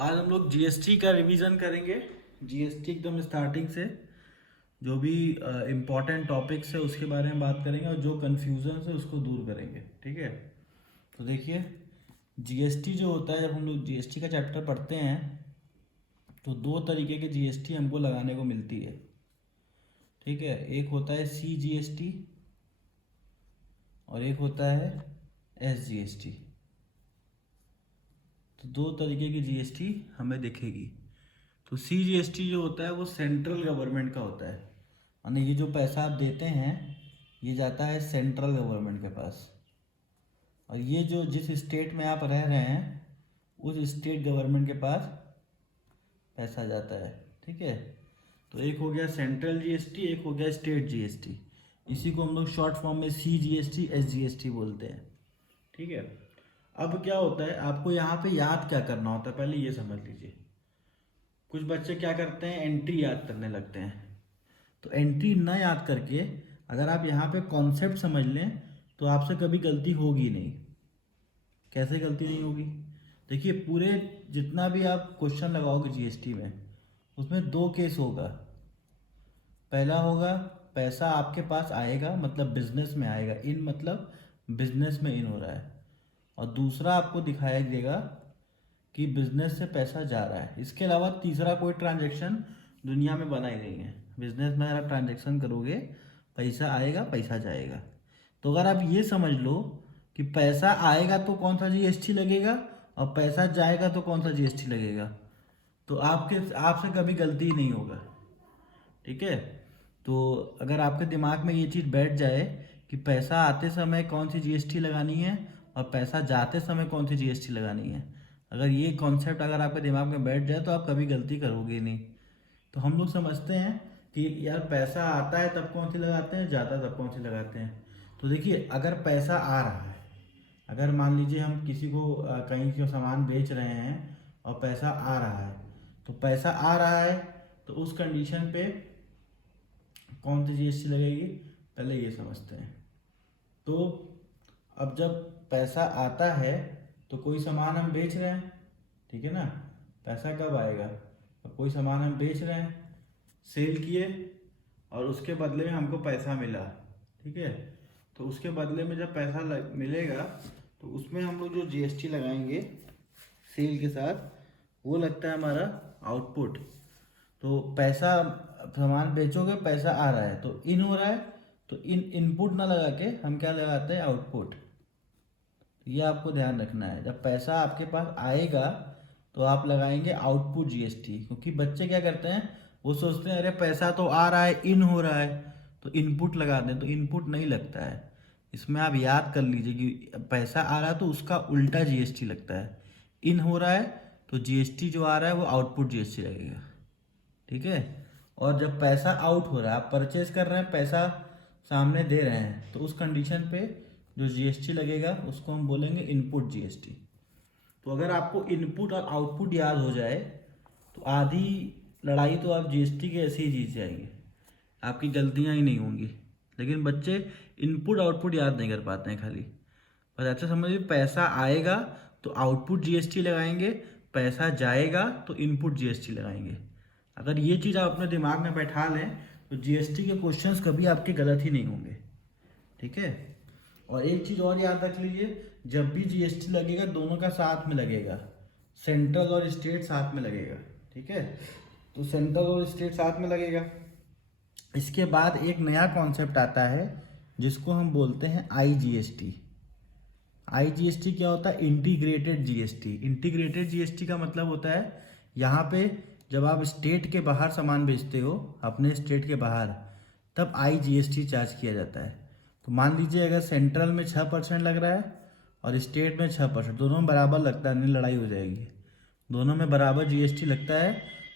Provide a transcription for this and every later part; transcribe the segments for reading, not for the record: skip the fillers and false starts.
आज हम लोग जीएसटी का रिवीजन करेंगे। जीएसटी एकदम स्टार्टिंग से जो भी इम्पोर्टेंट टॉपिक्स है उसके बारे में बात करेंगे और जो कन्फ्यूजन है उसको दूर करेंगे। ठीक है, तो देखिए जीएसटी जो होता है, जब हम लोग जीएसटी का चैप्टर पढ़ते हैं तो दो तरीके के जीएसटी हमको लगाने को मिलती है। ठीक है, एक होता है सीजीएसटी और एक होता है एसजीएसटी। तो दो तरीके की जीएसटी हमें दिखेगी। तो सीजीएसटी जो होता है वो सेंट्रल गवर्नमेंट का होता है, यानी ये जो पैसा आप देते हैं ये जाता है सेंट्रल गवर्नमेंट के पास, और ये जो जिस स्टेट में आप रह रहे हैं उस स्टेट गवर्नमेंट के पास पैसा जाता है। ठीक है, तो एक हो गया सेंट्रल जीएसटी, एक हो गया स्टेट जीएसटी। इसी को हम लोग शॉर्ट फॉर्म में सीजीएसटी एसजीएसटी बोलते हैं। ठीक है, अब क्या होता है, आपको यहाँ पे याद क्या करना होता है पहले ये समझ लीजिए। कुछ बच्चे क्या करते हैं, एंट्री याद करने लगते हैं। तो एंट्री ना याद करके अगर आप यहाँ पे कॉन्सेप्ट समझ लें तो आपसे कभी गलती होगी नहीं। कैसे गलती नहीं होगी, देखिए पूरे जितना भी आप क्वेश्चन लगाओगे जीएसटी में उसमें दो केस होगा। पहला होगा पैसा आपके पास आएगा, मतलब बिजनेस में आएगा, इन मतलब बिजनेस में इन हो रहा है, और दूसरा आपको दिखाया देगा कि बिजनेस से पैसा जा रहा है। इसके अलावा तीसरा कोई ट्रांजैक्शन दुनिया में बना ही नहीं है। बिजनेस में अगर आप ट्रांजैक्शन करोगे पैसा आएगा पैसा जाएगा। तो अगर आप ये समझ लो कि पैसा आएगा तो कौन सा जीएसटी लगेगा और पैसा जाएगा तो कौन सा जीएसटी लगेगा, तो आपसे कभी गलती ही नहीं होगा। ठीक है, तो अगर आपके दिमाग में ये चीज़ बैठ जाए कि पैसा आते समय कौन सी जीएसटी लगानी है और पैसा जाते समय कौन सी जीएसटी लगानी है, अगर ये कॉन्सेप्ट अगर आपके दिमाग में बैठ जाए तो आप कभी गलती करोगे ही नहीं। तो हम लोग समझते हैं कि यार पैसा आता है तब कौन सी लगाते हैं, जाता है तब कौन सी लगाते हैं। तो देखिए अगर पैसा आ रहा है, अगर मान लीजिए हम किसी को कहीं से सामान बेच रहे हैं और पैसा आ रहा है, तो पैसा आ रहा है तो उस कंडीशन पे कौन सी जीएसटी लगेगी पहले ये समझते हैं। तो अब जब पैसा आता है तो कोई सामान हम बेच रहे हैं, ठीक है ना, पैसा कब आएगा, अब कोई सामान हम बेच रहे हैं, सेल किए और उसके बदले में हमको पैसा मिला। ठीक है, तो उसके बदले में जब पैसा मिलेगा तो उसमें हम लोग जो जीएसटी लगाएंगे सेल के साथ वो लगता है हमारा आउटपुट। तो पैसा सामान बेचोगे पैसा आ रहा है तो इन हो रहा है, तो इनपुट ना लगा के हम क्या लगाते हैं, आउटपुट। ये आपको ध्यान रखना है, जब पैसा आपके पास आएगा तो आप लगाएंगे आउटपुट जीएसटी, क्योंकि बच्चे क्या करते हैं वो सोचते हैं अरे पैसा तो आ रहा है इन हो रहा है तो इनपुट लगा दें, तो इनपुट नहीं लगता है। इसमें आप याद कर लीजिए कि पैसा आ रहा है तो उसका उल्टा जीएसटी लगता है। इन हो रहा है तो जीएसटी जो आ रहा है वो आउटपुट जीएसटी लगेगा। ठीक है, और जब पैसा आउट हो रहा है, आप परचेज कर रहे हैं, पैसा सामने दे रहे हैं, तो उस कंडीशन पे जो जीएसटी लगेगा उसको हम बोलेंगे इनपुट जीएसटी। तो अगर आपको इनपुट और आउटपुट याद हो जाए तो आधी लड़ाई तो आप जीएसटी के ऐसे ही जीत जाएंगे, आपकी गलतियां ही नहीं होंगी। लेकिन बच्चे इनपुट आउटपुट याद नहीं कर पाते हैं, खाली बस ऐसा समझिए पैसा आएगा तो आउटपुट जीएसटी लगाएंगे, पैसा जाएगा तो इनपुट जीएसटी लगाएंगे। अगर ये चीज़ आप अपने दिमाग में बैठा लें तो जीएसटी के क्वेश्चंस कभी आपके गलत ही नहीं होंगे। ठीक है, और एक चीज़ और याद रख लीजिए, जब भी जीएसटी लगेगा दोनों का साथ में लगेगा, सेंट्रल और स्टेट साथ में लगेगा। ठीक है, तो सेंट्रल और स्टेट साथ में लगेगा। इसके बाद एक नया कॉन्सेप्ट आता है जिसको हम बोलते हैं आईजीएसटी। आईजीएसटी क्या होता है, इंटीग्रेटेड जीएसटी। इंटीग्रेटेड जीएसटी का मतलब होता है यहाँ पे जब आप स्टेट के बाहर सामान बेचते हो, अपने स्टेट के बाहर, तब आईजीएसटी चार्ज किया जाता है। तो मान लीजिए अगर सेंट्रल में 6% लग रहा है और स्टेट में 6%, दोनों में बराबर लगता है, नहीं लड़ाई हो जाएगी, दोनों में बराबर जीएसटी लगता है।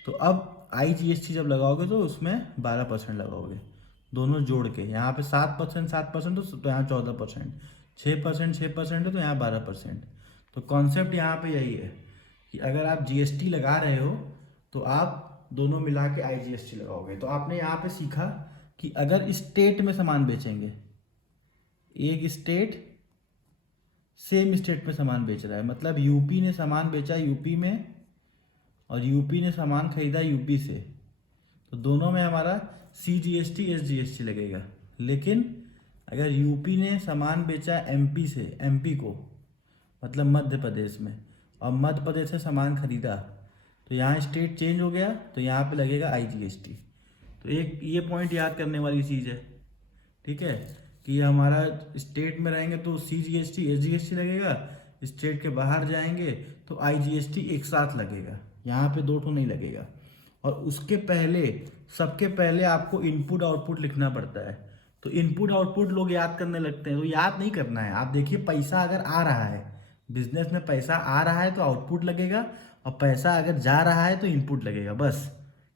तो अब आईजीएसटी जब लगाओगे तो उसमें 12% लगाओगे, दोनों जोड़ के। यहाँ पे 7% 7% तो यहाँ 14%, 6% 6% है तो यहाँ 12%। तो कॉन्सेप्ट यहाँ पे यही है कि अगर आप जीएसटी लगा रहे हो तो आप दोनों मिला के आईजीएसटी लगाओगे। तो आपने यहाँ पे सीखा कि अगर स्टेट में सामान बेचेंगे, एक स्टेट सेम स्टेट में सामान बेच रहा है, मतलब यूपी ने सामान बेचा यूपी में और यूपी ने सामान खरीदा यूपी से, तो दोनों में हमारा CGST SGST लगेगा। लेकिन अगर यूपी ने सामान बेचा MP से, MP को मतलब मध्य प्रदेश में, और मध्य प्रदेश से सामान खरीदा, तो यहाँ स्टेट चेंज हो गया, तो यहाँ पे लगेगा IGST। तो एक ये पॉइंट याद करने वाली चीज़ है, ठीक है, कि हमारा स्टेट में रहेंगे तो CGST SGST लगेगा, स्टेट के बाहर जाएंगे तो IGST एक साथ लगेगा, यहाँ पे दो ठो नहीं लगेगा। और उसके पहले, सबके पहले आपको इनपुट आउटपुट लिखना पड़ता है। तो इनपुट आउटपुट लोग याद करने लगते हैं, तो याद नहीं करना है। आप देखिए, पैसा अगर आ रहा है, बिजनेस में पैसा आ रहा है तो आउटपुट लगेगा, और पैसा अगर जा रहा है तो इनपुट लगेगा। बस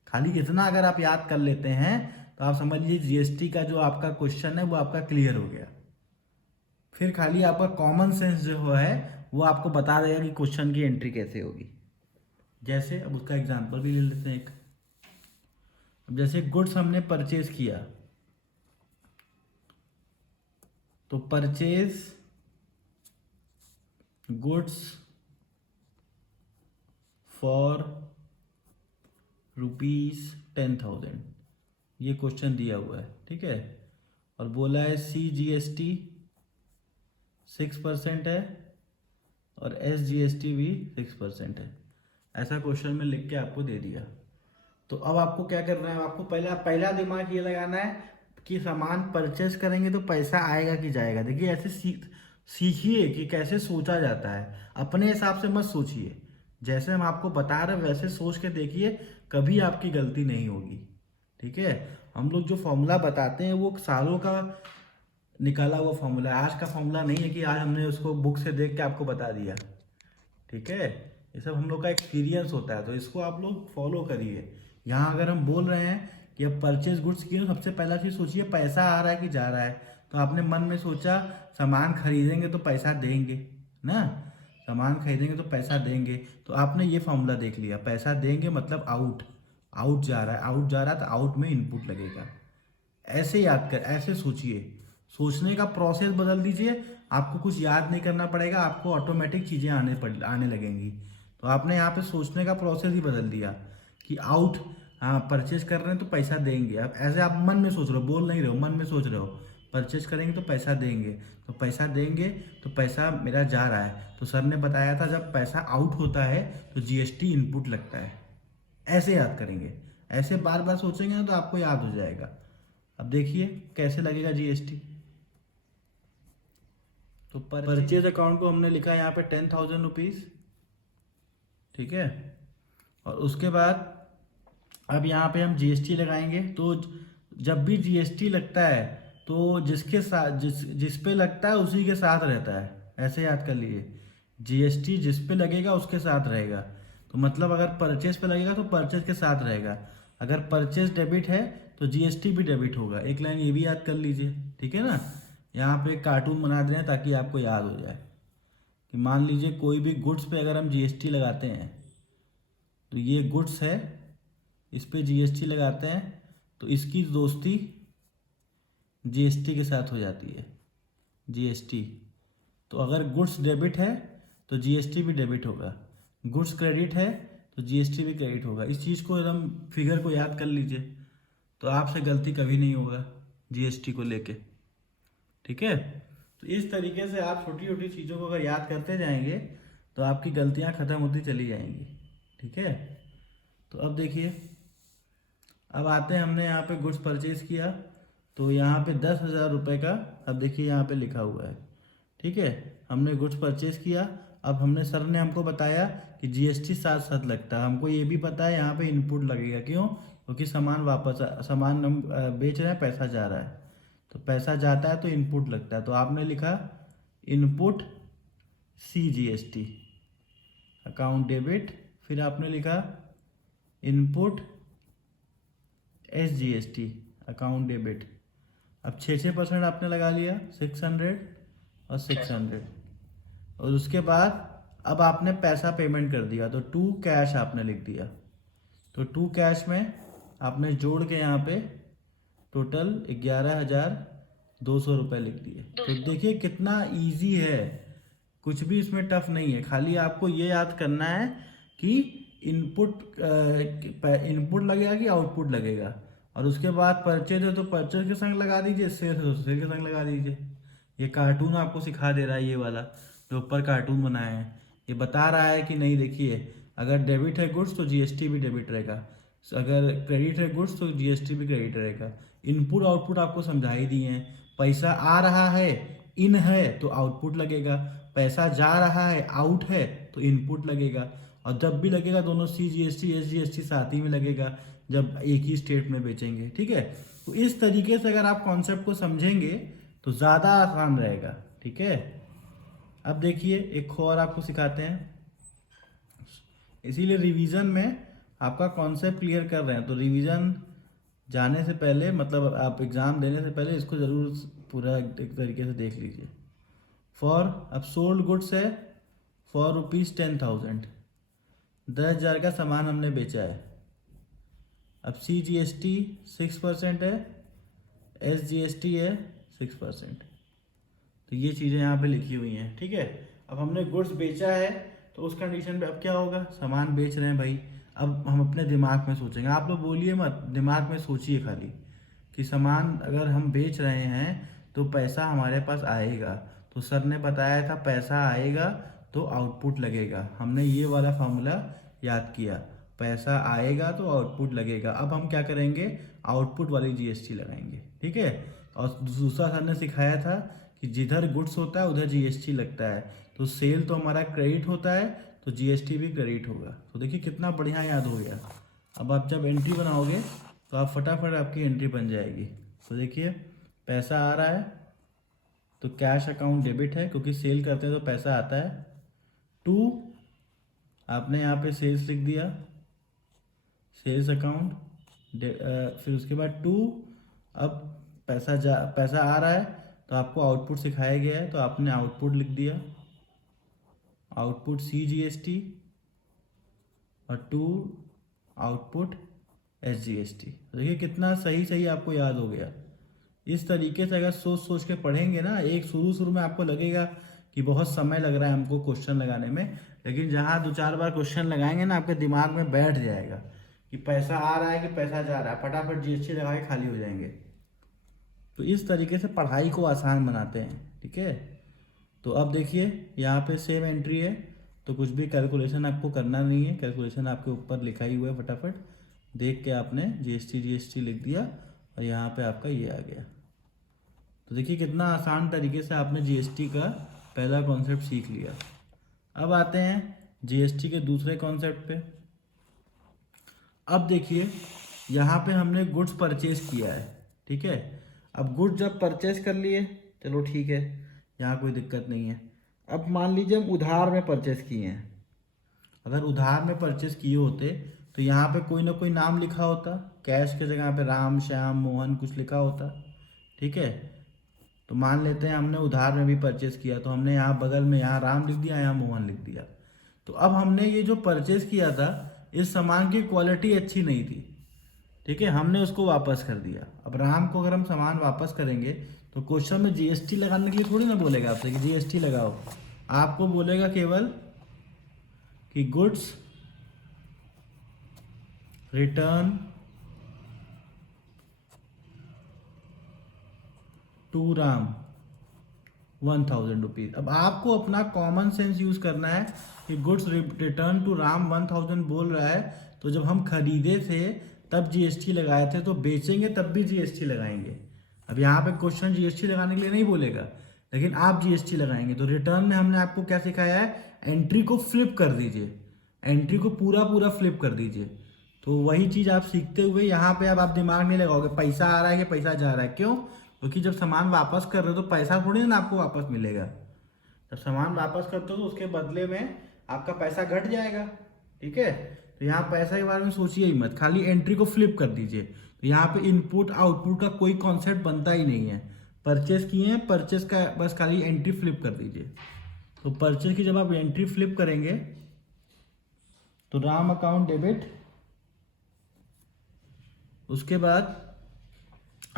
खाली इतना अगर आप याद कर लेते हैं तो आप समझ लीजिए GST का जो आपका क्वेश्चन है वो आपका क्लियर हो गया। फिर खाली आपका कॉमन सेंस जो है वो आपको बता देगा कि क्वेश्चन की एंट्री कैसे होगी। जैसे अब उसका एग्जांपल भी ले लेते हैं एक। अब जैसे गुड्स हमने परचेज किया, तो परचेज गुड्स फॉर ₹10,000, ये क्वेश्चन दिया हुआ है, ठीक है। और बोला है CGST 6% है और SGST भी 6% है। ऐसा क्वेश्चन में लिख के आपको दे दिया। तो अब आपको क्या करना है, आपको पहला दिमाग ये लगाना है कि सामान परचेस करेंगे तो पैसा आएगा कि जाएगा। देखिए, ऐसे सीखिए कि कैसे सोचा जाता है, अपने हिसाब से मत सोचिए, जैसे हम आपको बता रहे हैं वैसे सोच के देखिए, कभी आपकी गलती नहीं होगी, ठीक है। हम लोग जो फॉर्मूला बताते हैं वो सालों का निकाला हुआ फॉर्मूला है, आज का फॉर्मूला नहीं है कि आज हमने उसको बुक से देख के आपको बता दिया, ठीक है। ये सब हम लोग का एक्सपीरियंस होता है, तो इसको आप लोग फॉलो करिए। यहाँ अगर हम बोल रहे हैं कि अब परचेज गुड्स की, तो सबसे पहला चीज़ सोचिए पैसा आ रहा है कि जा रहा है। तो आपने मन में सोचा सामान खरीदेंगे तो पैसा देंगे ना, सामान खरीदेंगे तो पैसा देंगे, तो आपने ये फॉर्मूला देख लिया, पैसा देंगे मतलब आउट, आउट जा रहा है, आउट जा रहा है तो आउट में इनपुट लगेगा। ऐसे याद कर, ऐसे सोचिए, सोचने का प्रोसेस बदल दीजिए, आपको कुछ याद नहीं करना पड़ेगा, आपको ऑटोमेटिक चीज़ें आने लगेंगी। तो आपने यहाँ पे सोचने का प्रोसेस ही बदल दिया कि आउट, हाँ परचेज कर रहे हैं तो पैसा देंगे। अब ऐसे आप मन में सोच रहे हो, बोल नहीं रहे हो, मन में सोच रहे हो परचेज करेंगे तो पैसा देंगे, तो पैसा देंगे तो पैसा मेरा जा रहा है। तो सर ने बताया था जब पैसा आउट होता है तो GST इनपुट लगता है। ऐसे याद करेंगे, ऐसे बार बार सोचेंगे ना तो आपको याद हो जाएगा। अब देखिए कैसे लगेगा GST। तो परचेज अकाउंट को हमने लिखा यहाँ पे 10,000 रुपीज़, ठीक है। और उसके बाद अब यहाँ पे हम GST लगाएंगे। तो जब भी GST लगता है तो जिसके साथ जिस पे लगता है उसी के साथ रहता है, ऐसे याद कर लीजिए। GST जिस पे लगेगा उसके साथ रहेगा। तो मतलब अगर परचेज पे लगेगा तो परचेज के साथ रहेगा, अगर परचेज डेबिट है तो GST भी डेबिट होगा। एक लाइन ये भी याद कर लीजिए, ठीक है ना। यहाँ पे कार्टून बना दे रहे हैं ताकि आपको याद हो जाए कि मान लीजिए कोई भी गुड्स पे अगर हम GST लगाते हैं, तो ये गुड्स है, इस पे GST लगाते हैं तो इसकी दोस्ती GST के साथ हो जाती है, GST। तो अगर गुड्स डेबिट है तो GST भी डेबिट होगा, गुड्स क्रेडिट है तो GST भी क्रेडिट होगा। इस चीज़ को एकदम फिगर को याद कर लीजिए, तो आपसे गलती कभी नहीं होगा GST को लेके, ठीक है। तो इस तरीके से आप छोटी छोटी चीज़ों को अगर याद करते जाएंगे तो आपकी गलतियाँ ख़त्म होती चली जाएंगी, ठीक है। तो अब देखिए, अब आते हैं, हमने यहाँ पे गुड्स परचेज किया तो यहाँ पे 10,000 रुपये का, अब देखिए यहाँ पे लिखा हुआ है, ठीक है। हमने गुड्स परचेज किया, अब हमने सर ने हमको बताया कि GST साथ साथ लगता है, हमको ये भी पता है यहाँ पे इनपुट लगेगा। क्यों? क्योंकि सामान हम बेच रहे हैं, पैसा जा रहा है, तो पैसा जाता है तो इनपुट लगता है। तो आपने लिखा इनपुट CGST अकाउंट डेबिट, फिर आपने लिखा इनपुट SGST अकाउंट डेबिट। अब 6% आपने लगा लिया, 600 और 600। और उसके बाद अब आपने पैसा पेमेंट कर दिया, तो टू कैश आपने लिख दिया। तो टू कैश में आपने जोड़ के यहाँ पे टोटल 11,200 रुपये लिख दिए। तो देखिए कितना इजी है, कुछ भी इसमें टफ नहीं है। खाली आपको ये याद करना है कि इनपुट लगेगा कि आउटपुट लगेगा, और उसके बाद परचेज है तो परचेज के संग लगा दीजिए, सेल है तो सेल के संग लगा दीजिए। ये कार्टून आपको सिखा दे रहा है, ये वाला जो ऊपर कार्टून बनाया है ये बता रहा है कि नहीं, देखिए अगर डेबिट है गुड्स तो जीएसटी भी डेबिट रहेगा, अगर क्रेडिट है गुड्स तो जीएसटी भी क्रेडिट रहेगा। इनपुट आउटपुट आपको समझा ही दिए हैं। पैसा आ रहा है, इन है तो आउटपुट लगेगा, पैसा जा रहा है, आउट है तो इनपुट लगेगा, और जब भी लगेगा दोनों CGST SGST साथ ही में लगेगा जब एक ही स्टेट में बेचेंगे। ठीक है, तो इस तरीके से अगर आप कॉन्सेप्ट को समझेंगे तो ज़्यादा आसान रहेगा। ठीक है, अब देखिए एक और आपको सिखाते हैं, इसीलिए रिवीजन में आपका कॉन्सेप्ट क्लियर कर रहे हैं, तो रिवीजन जाने से पहले, मतलब आप एग्ज़ाम देने से पहले इसको ज़रूर पूरा एक तरीके से देख लीजिए। फॉर, अब सोल्ड गुड्स है फॉर ₹10,000, 10,000 का सामान हमने बेचा है। अब CGST 6% है, SGST है 6%, तो ये चीज़ें यहाँ पे लिखी हुई हैं। ठीक है, अब हमने गुड्स बेचा है तो उस कंडीशन पे अब क्या होगा, सामान बेच रहे हैं भाई, अब हम अपने दिमाग में सोचेंगे, आप लोग बोलिए मत, दिमाग में सोचिए खाली कि सामान अगर हम बेच रहे हैं तो पैसा हमारे पास आएगा, तो सर ने बताया था पैसा आएगा तो आउटपुट लगेगा, हमने ये वाला फार्मूला याद किया, पैसा आएगा तो आउटपुट लगेगा। अब हम क्या करेंगे, आउटपुट वाली जीएसटी लगाएंगे। ठीक है, और दूसरा सर ने सिखाया था कि जिधर गुड्स होता है उधर जीएसटी लगता है, तो सेल तो हमारा क्रेडिट होता है तो जीएसटी भी क्रेडिट होगा। तो देखिए कितना बढ़िया याद हो गया। अब आप जब एंट्री बनाओगे तो आप फटाफट आपकी एंट्री बन जाएगी। तो देखिए पैसा आ रहा है तो कैश अकाउंट डेबिट है, क्योंकि सेल करते हैं तो पैसा आता है। टू, आपने यहाँ पे सेल्स लिख दिया, सेल्स अकाउंट, फिर उसके बाद टू, अब पैसा आ रहा है तो आपको आउटपुट सिखाया गया है तो आपने आउटपुट लिख दिया, आउटपुट CGST, और टू आउटपुट SGST। देखिए कितना सही सही आपको याद हो गया। इस तरीके से अगर सोच सोच के पढ़ेंगे ना, एक शुरू में आपको लगेगा कि बहुत समय लग रहा है हमको क्वेश्चन लगाने में, लेकिन जहाँ 2-4 बार क्वेश्चन लगाएंगे ना आपके दिमाग में बैठ जाएगा कि पैसा आ रहा है कि पैसा जा रहा है, फटाफट GST लगा के खाली हो जाएंगे। तो इस तरीके से पढ़ाई को आसान बनाते हैं। ठीक है, तो अब देखिए यहाँ पे सेम एंट्री है तो कुछ भी कैलकुलेशन आपको करना नहीं है, कैलकुलेशन आपके ऊपर लिखा ही हुआ है, फटाफट देख के आपने GST लिख दिया और यहाँ पे आपका ये आ गया। तो देखिए कितना आसान तरीके से आपने GST का पहला कॉन्सेप्ट सीख लिया। अब आते हैं GST के दूसरे कॉन्सेप्ट पे। अब देखिए यहाँ पे हमने गुड्स परचेज किया है। ठीक है, अब गुड्स जब परचेज कर लिए, चलो ठीक है, यहाँ कोई दिक्कत नहीं है। अब मान लीजिए हम उधार में परचेस किए हैं, अगर उधार में परचेस किए होते तो यहाँ पे कोई ना कोई नाम लिखा होता, कैश के जगह पे राम श्याम मोहन कुछ लिखा होता। ठीक है, तो मान लेते हैं हमने उधार में भी परचेस किया तो हमने यहाँ बगल में यहाँ राम लिख दिया, यहाँ मोहन लिख दिया। तो अब हमने ये जो परचेस किया था इस सामान की क्वालिटी अच्छी नहीं थी। ठीक है, हमने उसको वापस कर दिया। अब राम को अगर हम सामान वापस करेंगे तो क्वेश्चन में GST लगाने के लिए थोड़ी ना बोलेगा आपसे कि GST लगाओ, आपको बोलेगा केवल कि goods return to Ram 1,000 rupees. अब आपको अपना कॉमन सेंस यूज़ करना है कि गुड्स रिटर्न टू राम 1,000 बोल रहा है, तो जब हम खरीदे थे तब GST लगाए थे, तो बेचेंगे तब भी GST लगाएंगे। अब यहाँ पे क्वेश्चन GST लगाने के लिए नहीं बोलेगा, लेकिन आप GST लगाएंगे। तो रिटर्न में हमने आपको क्या सिखाया है, एंट्री को फ्लिप कर दीजिए, एंट्री को पूरा फ्लिप कर दीजिए। तो वही चीज़ आप सीखते हुए यहाँ पे अब आप दिमाग नहीं लगाओगे पैसा आ रहा है कि पैसा जा रहा है। क्यों, क्योंकि जब सामान वापस कर रहे हो तो पैसा थोड़ी ना आपको वापस मिलेगा। जब सामान वापस करते हो तो उसके बदले में आपका पैसा घट जाएगा। ठीक है, तो यहाँ पैसा के बारे में सोचिए ही मत, खाली एंट्री को फ्लिप कर दीजिए। तो यहाँ पे इनपुट आउटपुट का कोई कॉन्सेप्ट बनता ही नहीं है। परचेस किए हैं, परचेस का बस खाली एंट्री फ्लिप कर दीजिए। तो परचेस की जब आप एंट्री फ्लिप करेंगे तो राम अकाउंट डेबिट, उसके बाद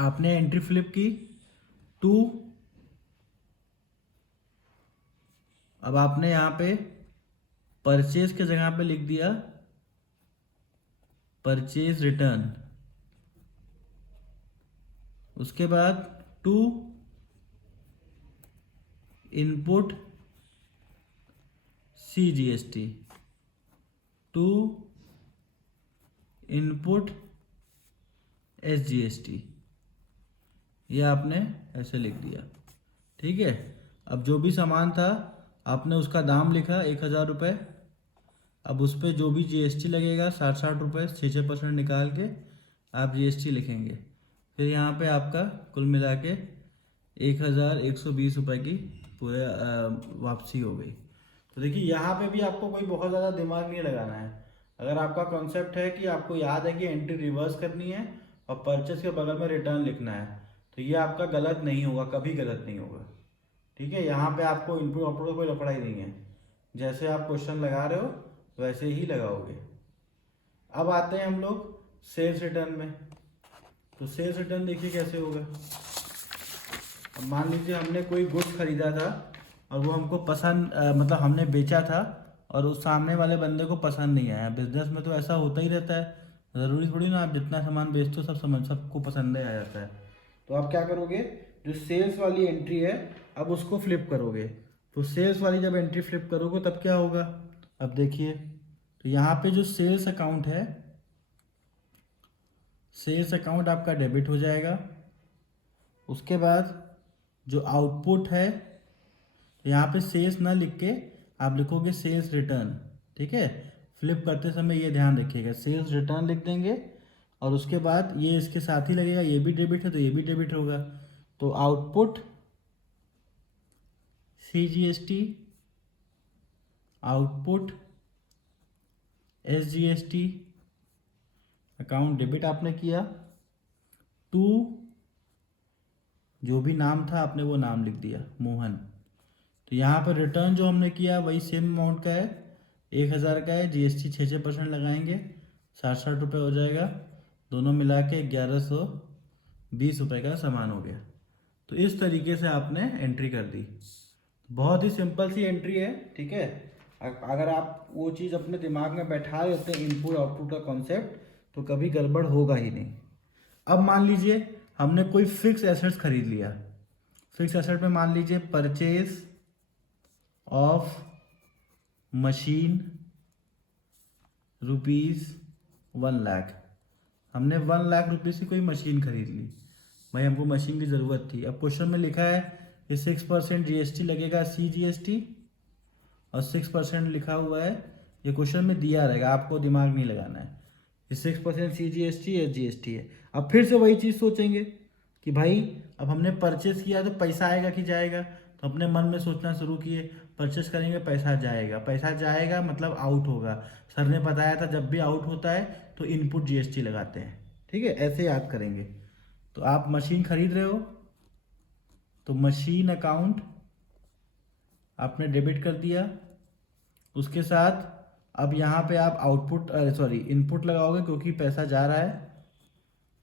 आपने एंट्री फ्लिप की टू, अब आपने यहाँ पे परचेज के जगह पे लिख दिया परचेज रिटर्न, उसके बाद to input CGST, to input SGST, ये आपने ऐसे लिख दिया। ठीक है, अब जो भी सामान था आपने उसका दाम लिखा 1,000 रुपये। अब उस पर जो भी GST लगेगा 60-60 रुपये, 6% निकाल के आप GST लिखेंगे। फिर यहाँ पे आपका कुल मिला के 1,120 रुपये की पूरे वापसी हो गई। तो देखिए यहाँ पे भी आपको कोई बहुत ज़्यादा दिमाग नहीं लगाना है। अगर आपका कॉन्सेप्ट है कि आपको याद है कि एंट्री रिवर्स करनी है और परचेस के बगल में रिटर्न लिखना है, तो ये आपका गलत नहीं होगा, कभी गलत नहीं होगा। ठीक है, यहाँ पे आपको इनपुट आउटपुट का कोई लफड़ा ही नहीं है। जैसे आप क्वेश्चन लगा रहे हो वैसे ही लगाओगे। अब आते हैं हम लोग सेल्स रिटर्न में। तो सेल्स रिटर्न देखिए कैसे होगा। अब मान लीजिए हमने कोई गुड्स खरीदा था और वो हमको पसंद मतलब हमने बेचा था और उस सामने वाले बंदे को पसंद नहीं आया। बिजनेस में तो ऐसा होता ही रहता है, ज़रूरी थोड़ी ना आप जितना सामान बेचते हो सबको पसंद ही आ जाता है। तो आप क्या करोगे, जो सेल्स वाली एंट्री है अब उसको फ्लिप करोगे। तो सेल्स वाली जब एंट्री फ्लिप करोगे तब क्या होगा, अब देखिए। तो यहाँ पे जो सेल्स अकाउंट है, सेल्स अकाउंट आपका डेबिट हो जाएगा। उसके बाद जो आउटपुट है, यहाँ पे सेल्स ना लिख के आप लिखोगे सेल्स रिटर्न। ठीक है, फ्लिप करते समय ये ध्यान रखिएगा, सेल्स रिटर्न लिख देंगे और उसके बाद ये इसके साथ ही लगेगा, ये भी डेबिट है तो ये भी डेबिट होगा। तो output CGST, output SGST, account debit आपने किया। टू जो भी नाम था आपने वो नाम लिख दिया मोहन। तो यहाँ पर रिटर्न जो हमने किया वही सेम अमाउंट का है, 1,000 का है। GST 6% लगाएंगे, 60-60 रुपये हो जाएगा। दोनों मिला के 1,120 रुपये का सामान हो गया। तो इस तरीके से आपने एंट्री कर दी। बहुत ही सिंपल सी एंट्री है। ठीक है, अगर आप वो चीज़ अपने दिमाग में बैठा लेते हैं, इनपुट आउटपुट का कॉन्सेप्ट, तो कभी गड़बड़ होगा ही नहीं। अब मान लीजिए हमने कोई फिक्स एसेट्स खरीद लिया। फिक्स एसेट में मान लीजिए परचेज ऑफ मशीन ₹1,00,000। हमने 1,00,000 की कोई मशीन खरीद ली। भाई हमको मशीन की ज़रूरत थी। अब क्वेश्चन में लिखा है कि 6% GST लगेगा CGST और 6% लिखा हुआ है, ये क्वेश्चन में दिया रहेगा, आपको दिमाग नहीं लगाना है। ये 6% CGST SGST है। अब फिर से वही चीज़ सोचेंगे कि भाई अब हमने परचेस किया तो पैसा आएगा कि जाएगा। तो अपने मन में सोचना शुरू किए, परचेस करेंगे पैसा जाएगा, पैसा जाएगा मतलब आउट होगा। सर ने बताया था जब भी आउट होता है तो इनपुट GST लगाते हैं। ठीक है, ऐसे याद करेंगे। तो आप मशीन खरीद रहे हो तो मशीन अकाउंट आपने डेबिट कर दिया। उसके साथ अब यहाँ पे आप इनपुट लगाओगे क्योंकि पैसा जा रहा है।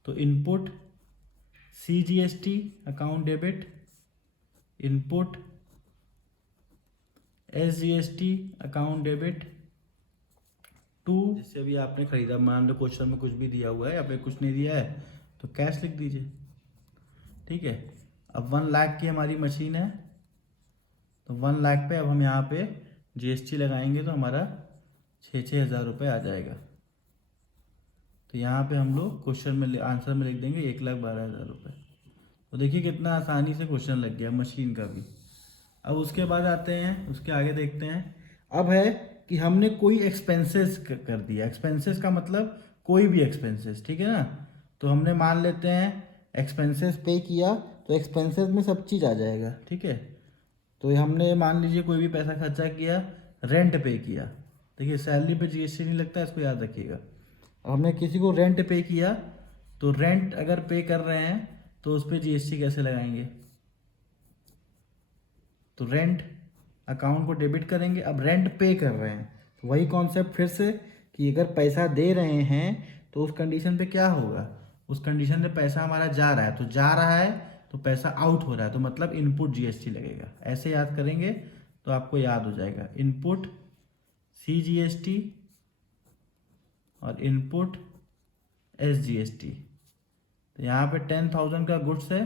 तो input CGST account debit, input SGST account debit to, जिससे भी आपने खरीदा। मान लो क्वेश्चन में कुछ भी दिया हुआ है या फिर कुछ नहीं दिया है तो कैश लिख दीजिए। ठीक है, अब 1,00,000 की हमारी मशीन है तो 1,00,000 पे अब हम यहाँ पे GST लगाएंगे तो हमारा 6-6 हज़ार रुपये आ जाएगा। तो यहाँ पे हम लोग क्वेश्चन में आंसर में लिख देंगे 1,12,000 रुपये। तो देखिए कितना आसानी से क्वेश्चन लग गया मशीन का भी। अब उसके बाद आते हैं, उसके आगे देखते हैं। अब है कि हमने कोई एक्सपेंसेस कर दिया। एक्सपेंसेस का मतलब कोई भी एक्सपेंसेस, ठीक है ना। तो हमने मान लेते हैं एक्सपेंसेस पे किया तो एक्सपेंसेस में सब चीज़ आ जाएगा। ठीक है, तो हमने मान लीजिए कोई भी पैसा खर्चा किया, रेंट पे किया। देखिए सैलरी पे GST नहीं लगता, इसको याद रखिएगा। अब हमने किसी को रेंट पे किया तो रेंट अगर पे कर रहे हैं तो उस पर GST कैसे लगाएंगे। तो रेंट अकाउंट को डेबिट करेंगे। अब रेंट पे कर रहे हैं तो वही कॉन्सेप्ट फिर से कि अगर पैसा दे रहे हैं तो उस कंडीशन पे क्या होगा, उस कंडीशन में पैसा हमारा जा रहा है तो जा रहा है तो पैसा आउट हो रहा है तो मतलब इनपुट GST लगेगा। ऐसे याद करेंगे तो आपको याद हो जाएगा। इनपुट CGST और इनपुट SGST। तो यहाँ पे 10,000 का गुड्स है।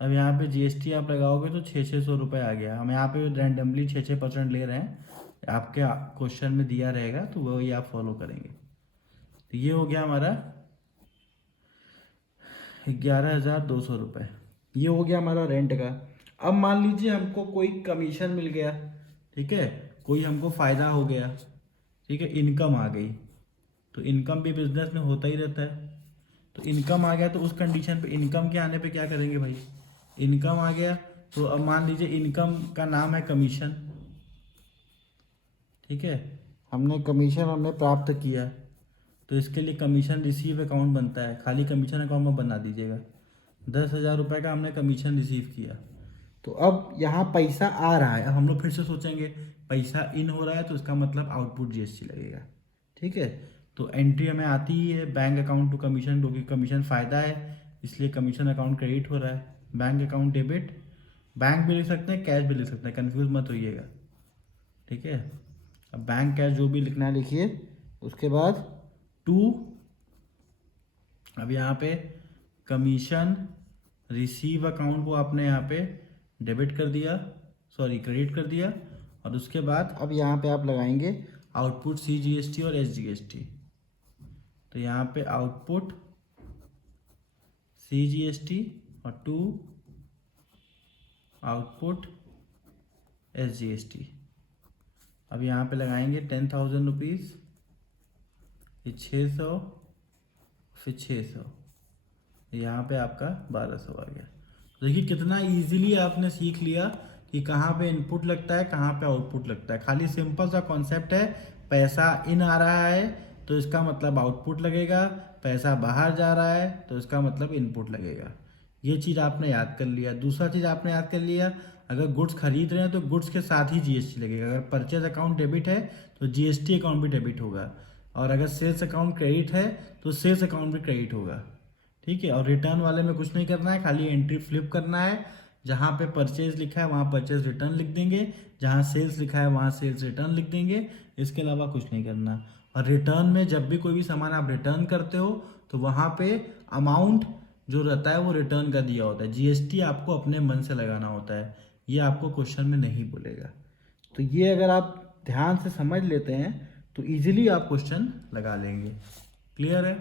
अब यहाँ पे GST आप लगाओगे तो 600 रुपये आ गया। हम यहाँ पे रैंडमली 6% ले रहे हैं, आपके क्वेश्चन में दिया रहेगा तो वही आप फॉलो करेंगे। तो ये हो गया हमारा 11,200 रुपये। ये हो गया हमारा रेंट का। अब मान लीजिए हमको कोई कमीशन मिल गया, ठीक है, कोई हमको फ़ायदा हो गया, ठीक है, इनकम आ गई। तो इनकम भी बिजनेस में होता ही रहता है। तो इनकम आ गया तो उस कंडीशन पे, इनकम के आने पे क्या करेंगे भाई, इनकम आ गया तो अब मान लीजिए इनकम का नाम है कमीशन, ठीक है, हमने कमीशन प्राप्त किया तो इसके लिए कमीशन रिसीव अकाउंट बनता है, खाली कमीशन अकाउंट में बना दीजिएगा। 10,000 रुपये का हमने कमीशन रिसीव किया। तो अब यहाँ पैसा आ रहा है। अब हम लोग फिर से सोचेंगे पैसा इन हो रहा है तो इसका मतलब आउटपुट GST लगेगा, ठीक है। तो एंट्री हमें आती ही है, बैंक अकाउंट टू कमीशन, क्योंकि कमीशन फ़ायदा है इसलिए कमीशन अकाउंट क्रेडिट हो रहा है। बैंक अकाउंट डेबिट, बैंक भी लिख सकते हैं, कैश भी लिख सकते हैं, कन्फ्यूज मत होइएगा, ठीक है। अब बैंक कैश जो भी लिखना है लिखिए। उसके बाद टू, अब यहाँ पे कमीशन रिसीव अकाउंट को आपने यहाँ पे डेबिट कर दिया, सॉरी क्रेडिट कर दिया। और उसके बाद अब यहाँ पे आप लगाएंगे आउटपुट CGST और SGST। तो यहाँ पे आउटपुट CGST और टू आउटपुट SGST। अब यहाँ पे लगाएंगे 10,000 रुपीज़, ये 600, फिर 600, यहाँ पे आपका 1,200 आ गया। देखिए कितना इजीली आपने सीख लिया कि कहाँ पे इनपुट लगता है, कहाँ पे आउटपुट लगता है। खाली सिंपल सा कॉन्सेप्ट है, पैसा इन आ रहा है तो इसका मतलब आउटपुट लगेगा, पैसा बाहर जा रहा है तो इसका मतलब इनपुट लगेगा। ये चीज़ आपने याद कर लिया। दूसरा चीज़ आपने याद कर लिया, अगर गुड्स खरीद रहे हैं तो गुड्स के साथ ही GST लगेगा। अगर परचेज अकाउंट डेबिट है तो GST अकाउंट भी डेबिट होगा, और अगर सेल्स अकाउंट क्रेडिट है तो सेल्स अकाउंट भी क्रेडिट होगा, ठीक है। और रिटर्न वाले में कुछ नहीं करना है, खाली एंट्री फ्लिप करना है। जहाँ पे परचेज लिखा है वहाँ परचेज रिटर्न लिख देंगे, जहाँ सेल्स लिखा है वहाँ सेल्स रिटर्न लिख देंगे, इसके अलावा कुछ नहीं करना। और रिटर्न में जब भी कोई भी सामान आप रिटर्न करते हो तो वहाँ पे अमाउंट जो रहता है वो रिटर्न का दिया होता है। GST आपको अपने मन से लगाना होता है, ये आपको क्वेश्चन में नहीं बोलेगा। तो ये अगर आप ध्यान से समझ लेते हैं तो ईजिली आप क्वेश्चन लगा लेंगे। क्लियर है?